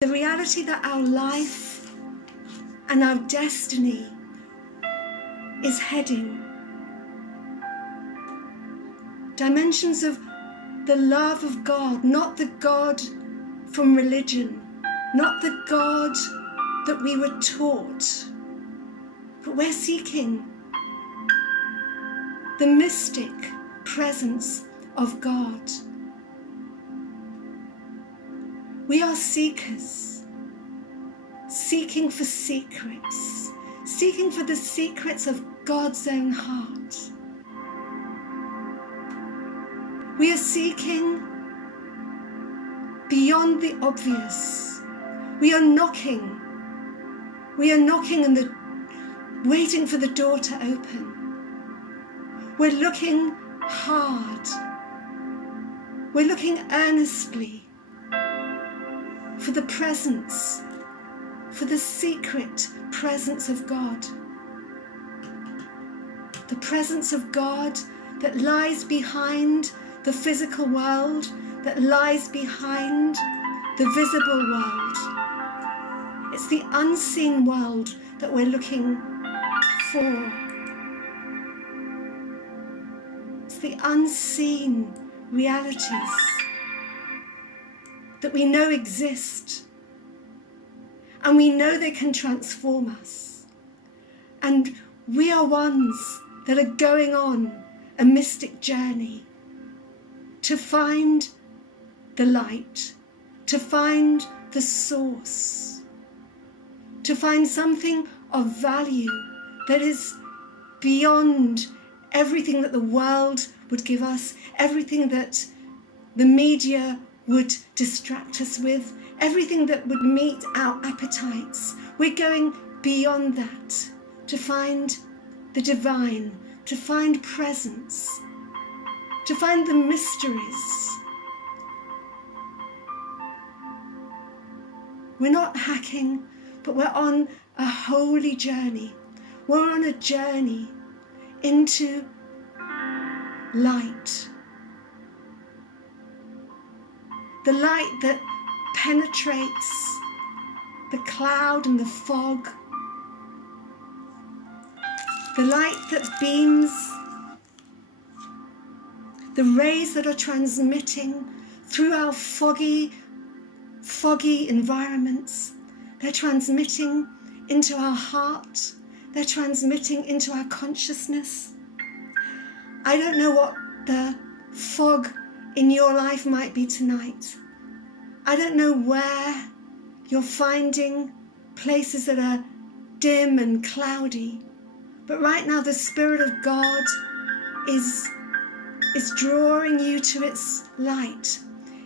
The reality that our life and our destiny is heading. Dimensions of the love of God, not the God from religion, not the God that we were taught, but we're seeking the mystic presence of God. We are seekers, seeking for secrets, seeking for the secrets of God's own heart. We are seeking beyond the obvious. We are knocking. We are knocking and waiting for the door to open. We're looking hard. We're looking earnestly for the presence, for the secret presence of God. The presence of God that lies behind the physical world, that lies behind the visible world. It's the unseen world that we're looking for. It's the unseen realities that we know exist, and we know they can transform us. And we are ones that are going on a mystic journey to find the light, to find the source, to find something of value that is beyond everything that the world would give us, everything that the media would distract us with, everything that would meet our appetites. We're going beyond that to find the divine, to find presence, to find the mysteries. We're not hacking, but we're on a holy journey. We're on a journey into light. The light that penetrates the cloud and the fog. The light that beams. The rays that are transmitting through our foggy environments. They're transmitting into our heart. They're transmitting into our consciousness. I don't know what the fog in your life might be tonight. I don't know where you're finding places that are dim and cloudy. But right now the Spirit of God is drawing you to its light,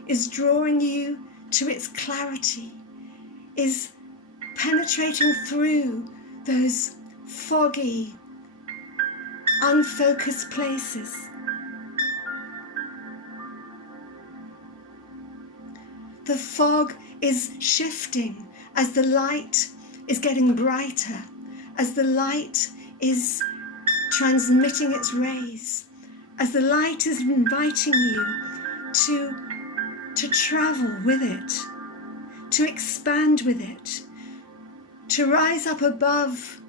is drawing you to its clarity, is penetrating through those foggy, unfocused places. The fog is shifting as the light is getting brighter, as the light is transmitting its rays, as the light is inviting you to travel with it, to expand with it, to rise up above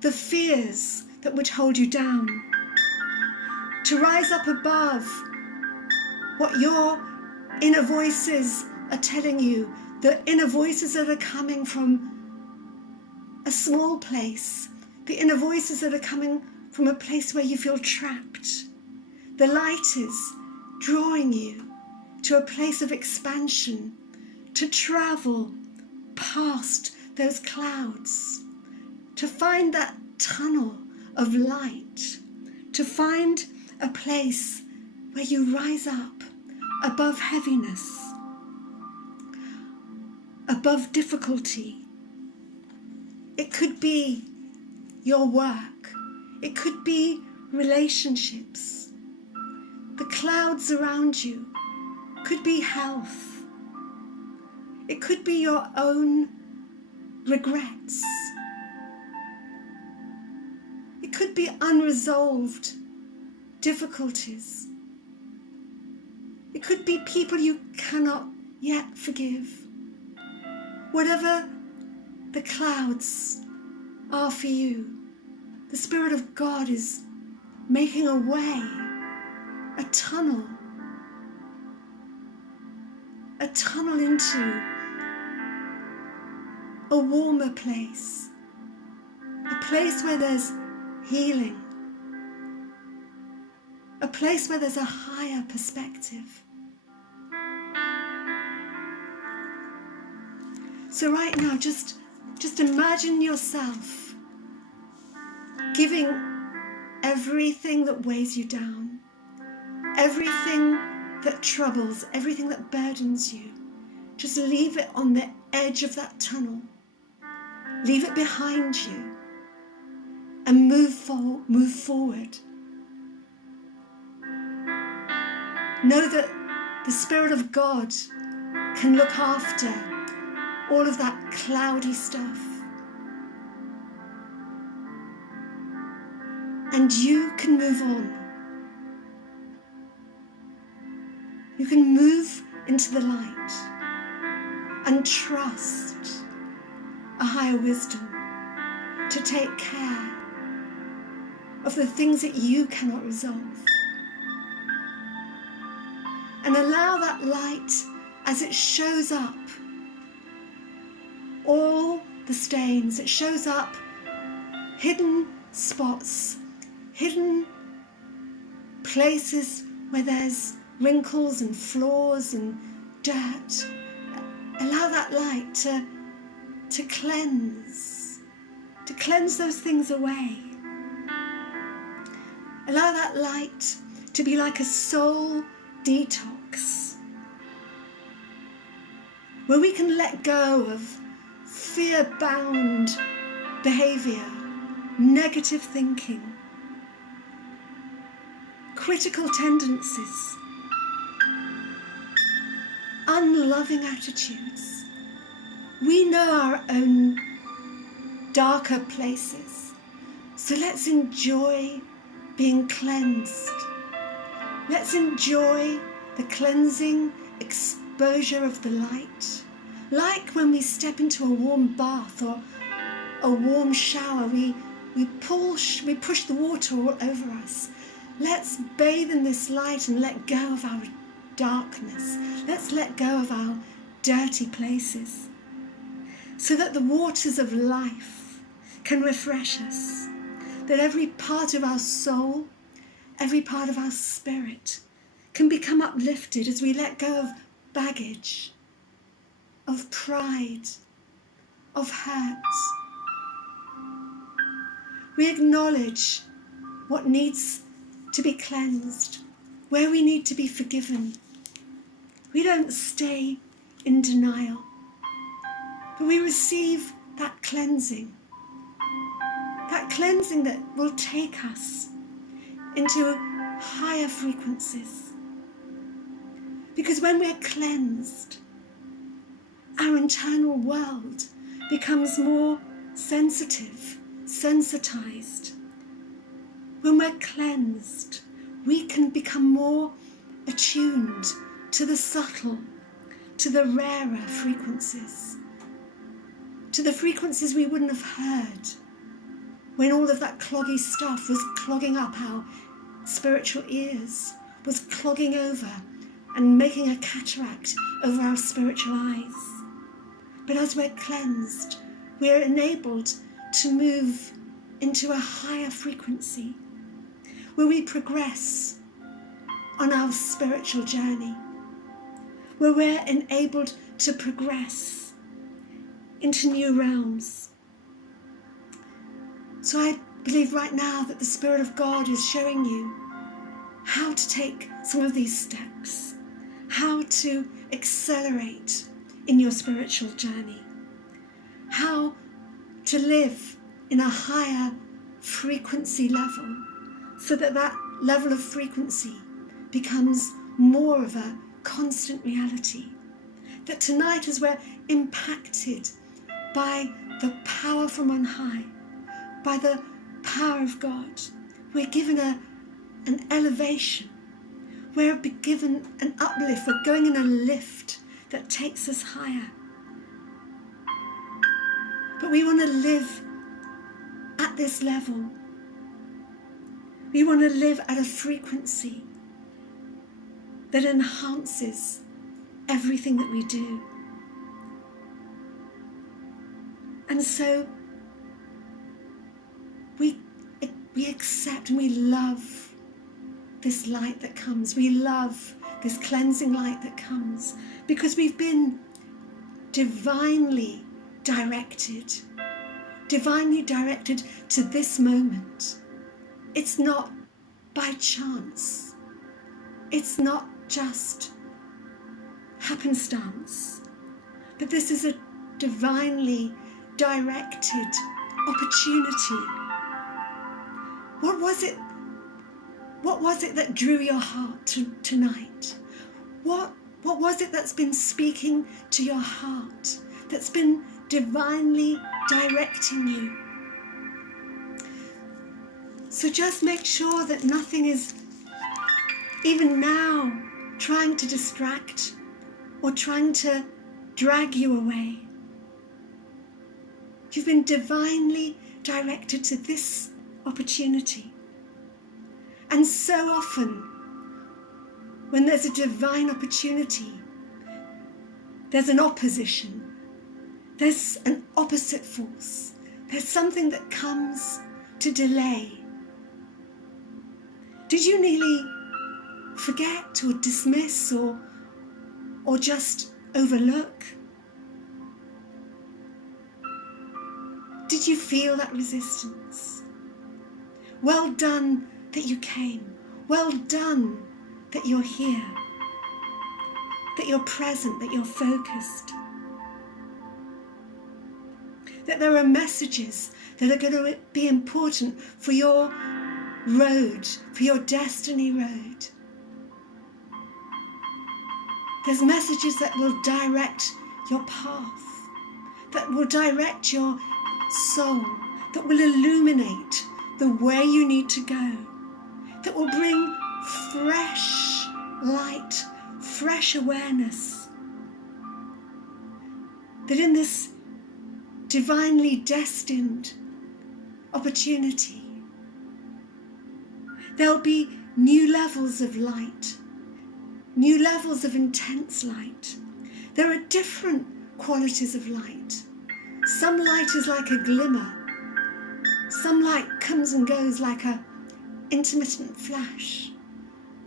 the fears that would hold you down, to rise up above what your inner voices are telling you, the inner voices that are coming from a small place, the inner voices that are coming from a place where you feel trapped. The light is drawing you to a place of expansion, to travel past those clouds, to find that tunnel of light, to find a place where you rise up above heaviness, above difficulty. It could be your work. It could be relationships. The clouds around you could be health. It could be your own regrets. It could be unresolved difficulties. It could be people you cannot yet forgive. Whatever the clouds are for you, the Spirit of God is making a way, a tunnel into a warmer place, a place where there's healing, a place where there's a higher perspective. So right now, just imagine yourself giving everything that weighs you down, everything that troubles, everything that burdens you. Just leave it on the edge of that tunnel. Leave it behind you and move forward. Know that the Spirit of God can look after all of that cloudy stuff. And you can move on. You can move into the light and trust a higher wisdom to take care of the things that you cannot resolve. And allow that light, as it shows up, all the stains, it shows up hidden spots, hidden places where there's wrinkles and flaws and dirt. Allow that light to cleanse those things away. Allow that light to be like a soul detox, where we can let go of fear-bound behavior, negative thinking, critical tendencies, unloving attitudes. We know our own darker places, so let's enjoy being cleansed. Let's enjoy the cleansing exposure of the light. Like when we step into a warm bath or a warm shower, we push the water all over us. Let's bathe in this light and let go of our darkness. Let's let go of our dirty places, so that the waters of life can refresh us, that every part of our soul, every part of our spirit can become uplifted as we let go of baggage, of pride, of hurt. We acknowledge what needs to be cleansed, where we need to be forgiven. We don't stay in denial, but we receive that cleansing that will take us into higher frequencies. Because when we're cleansed, our internal world becomes more sensitive, sensitized. When we're cleansed, we can become more attuned to the subtle, to the rarer frequencies, to the frequencies we wouldn't have heard when all of that cloggy stuff was clogging up our spiritual ears, was clogging over and making a cataract over our spiritual eyes. But as we're cleansed, we're enabled to move into a higher frequency, where we progress on our spiritual journey, where we're enabled to progress into new realms. So I believe right now that the Spirit of God is showing you how to take some of these steps, how to accelerate in your spiritual journey, how to live in a higher frequency level, so that that level of frequency becomes more of a constant reality. That tonight, as we're impacted by the power from on high, by the power of God, we're given an elevation, we're given an uplift, we're going in a lift that takes us higher. But we want to live at this level. We want to live at a frequency that enhances everything that we do. And so we accept and we love this light that comes. We love this cleansing light that comes because we've been divinely directed to this moment. It's not by chance. It's not just happenstance, but this is a divinely directed opportunity. What was it that drew your heart tonight? What was it that's been speaking to your heart, that's been divinely directing you? So just make sure that nothing is, even now, trying to distract or trying to drag you away. You've been divinely directed to this opportunity. And so often, when there's a divine opportunity, there's an opposition. There's an opposite force. There's something that comes to delay. Did you nearly forget or dismiss or just overlook? Did you feel that resistance? Well done that you came. Well done that you're here, that you're present, that you're focused. That there are messages that are going to be important for your road, for your destiny road. There's messages that will direct your path, that will direct your soul, that will illuminate the way you need to go, that will bring fresh light, fresh awareness. That in this divinely destined opportunity, there'll be new levels of light, new levels of intense light. There are different qualities of light. Some light is like a glimmer. Some light comes and goes like a intermittent flash.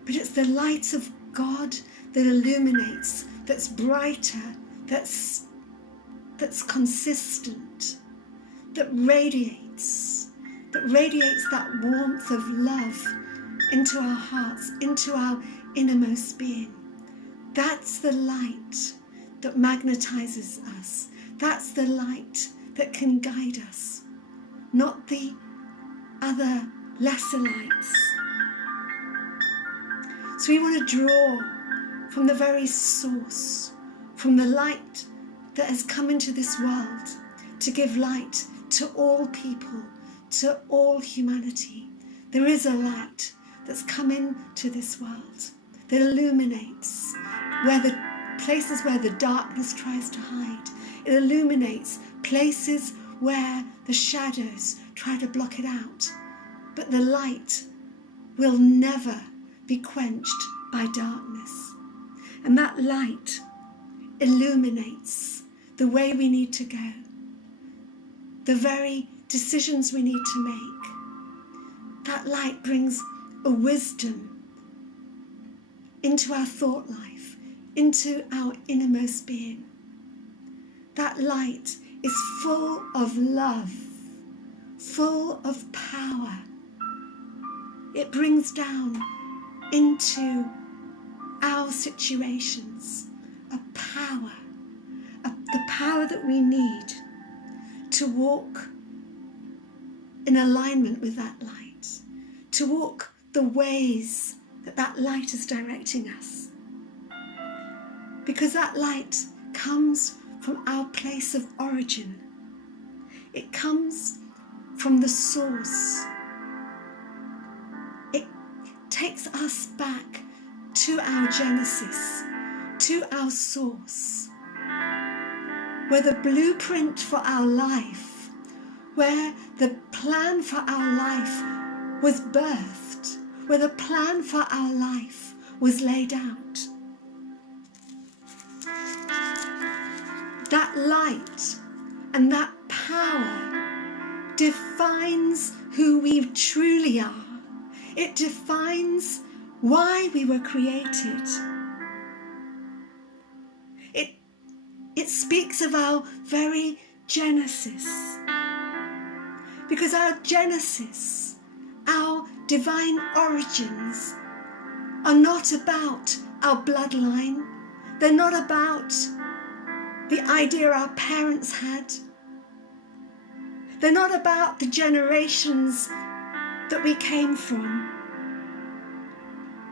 But it's the light of God that illuminates, that's brighter, that's consistent, that radiates that warmth of love into our hearts, into our innermost being. That's the light that magnetizes us. That's the light that can guide us, not the other lesser lights. So we want to draw from the very source, from the light that has come into this world to give light to all people, to all humanity. There is a light that's come into this world that illuminates where the places where the darkness tries to hide. It illuminates places where the shadows try to block it out. But the light will never be quenched by darkness. And that light illuminates the way we need to go, the very decisions we need to make. That light brings a wisdom into our thought life, into our innermost being. That light is full of love, full of power. It brings down into our situations a power, the power that we need to walk in alignment with that light, to walk the ways that that light is directing us. Because that light comes from our place of origin. It comes from the source. It takes us back to our genesis, to our source. where the blueprint for our life, where the plan for our life was birthed, where the plan for our life was laid out. That light and that power defines who we truly are. It defines why we were created. It speaks of our very genesis. Because our genesis, our divine origins, are not about our bloodline. They're not about the idea our parents had. They're not about the generations that we came from.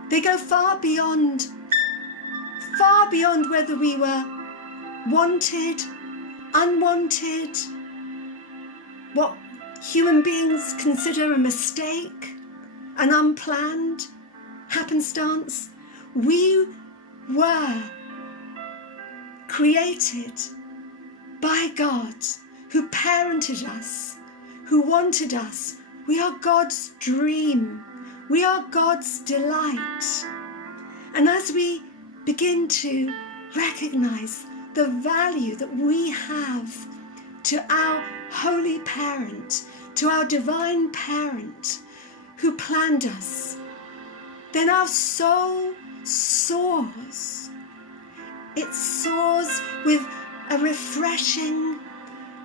They go far beyond whether we were wanted, unwanted, what human beings consider a mistake, an unplanned happenstance. We were created by God, who parented us, who wanted us. We are God's dream. We are God's delight. And as we begin to recognize the value that we have to our holy parent, to our divine parent who planned us, then our soul soars. It soars with a refreshing,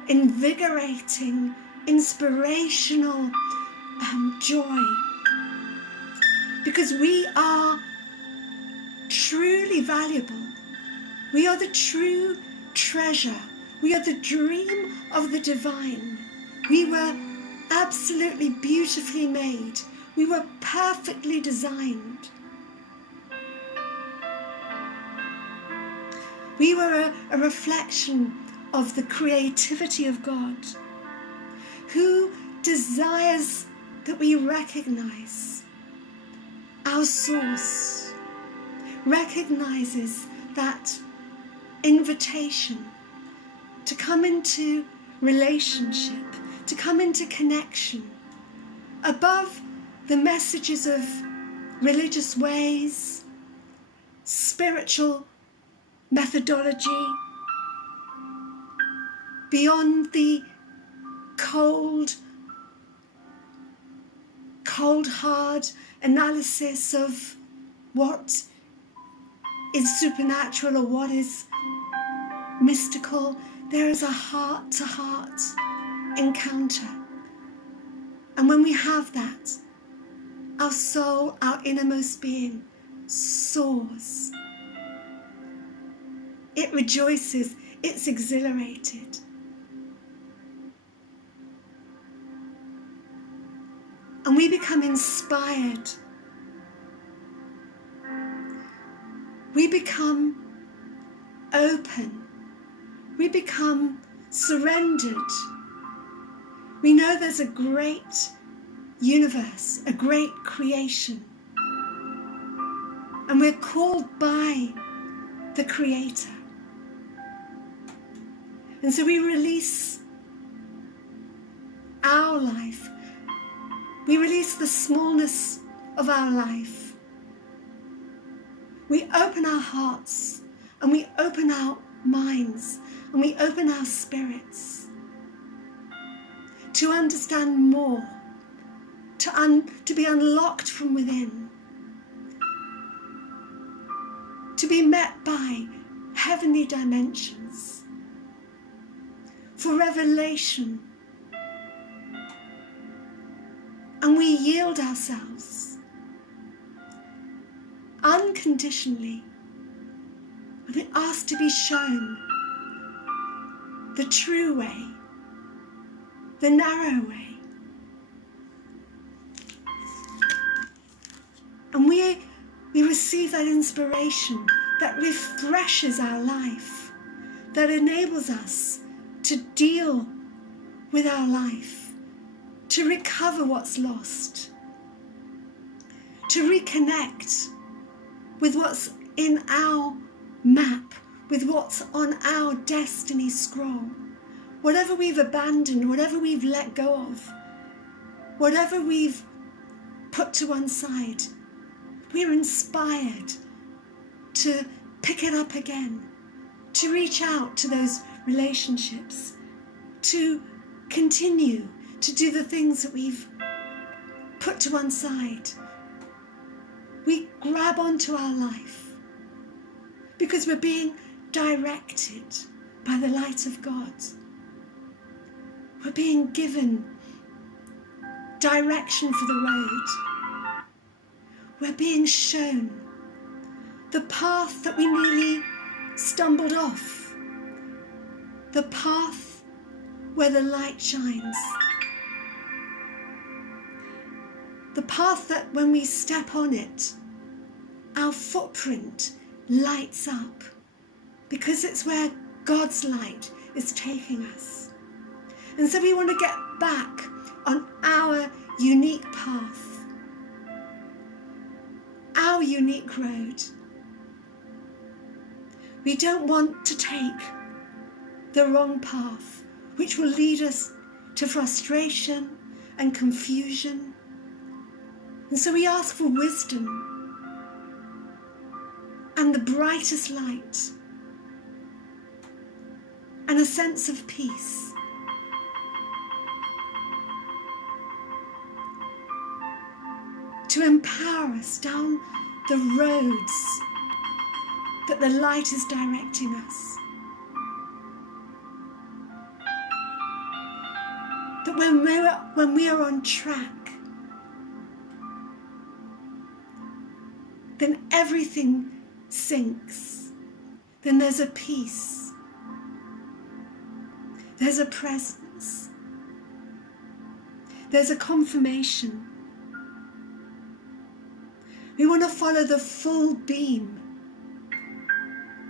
invigorating, inspirational joy. Because we are truly valuable. We are the true treasure. We are the dream of the divine. We were absolutely beautifully made. We were perfectly designed. We were a reflection of the creativity of God, who desires that we recognize our source, recognizes that invitation to come into relationship, to come into connection, above the messages of religious ways, spiritual methodology, beyond the cold, hard analysis of what is supernatural or what is mystical. There is a heart-to-heart encounter. And when we have that, our soul, our innermost being, soars. It rejoices. It's exhilarated. And we become inspired. We become open. We become surrendered. We know there's a great universe, a great creation. And we're called by the Creator. And so we release our life. We release the smallness of our life. We open our hearts and we open our minds and we open our spirits to understand more, to be unlocked from within, to be met by heavenly dimensions, for revelation. And we yield ourselves unconditionally, and we ask to be shown the true way, the narrow way. And we receive that inspiration that refreshes our life, that enables us to deal with our life, to recover what's lost, to reconnect with what's in our map, with what's on our destiny scroll. Whatever we've abandoned, whatever we've let go of, whatever we've put to one side, we're inspired to pick it up again, to reach out to those relationships, to continue to do the things that we've put to one side. We grab onto our life because we're being directed by the light of God. We're being given direction for the road. We're being shown the path that we nearly stumbled off, the path where the light shines, the path that when we step on it, our footprint lights up, because it's where God's light is taking us. And so we want to get back on our unique path, our unique road. We don't want to take the wrong path, which will lead us to frustration and confusion. And so we ask for wisdom and the brightest light and a sense of peace. To empower us down the roads that the light is directing us. That when we are on track, then everything sinks. Then there's a peace. There's a presence. There's a confirmation. We want to follow the full beam,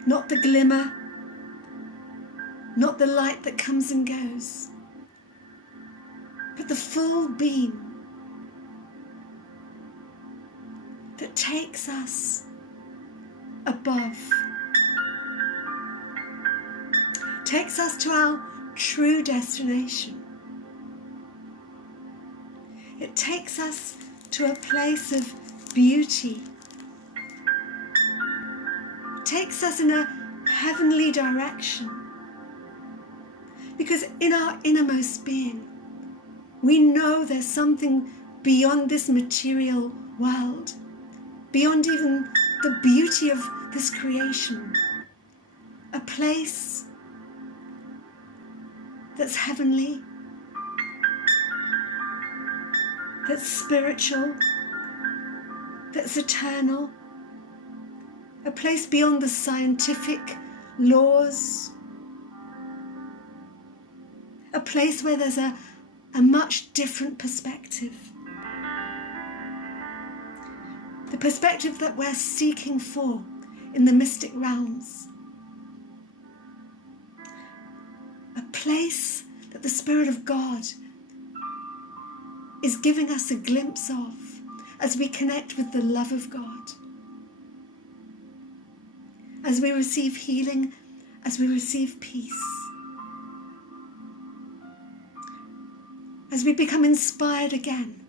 not the glimmer, not the light that comes and goes, but the full beam that takes us above, takes us to our true destination. It takes us to a place of beauty, takes us in a heavenly direction, because in our innermost being we know there's something beyond this material world, beyond even the beauty of this creation, a place that's heavenly, that's spiritual, that's eternal, a place beyond the scientific laws, a place where there's a much different perspective, the perspective that we're seeking for in the mystic realms, a place that the Spirit of God is giving us a glimpse of as we connect with the love of God, as we receive healing, as we receive peace, as we become inspired again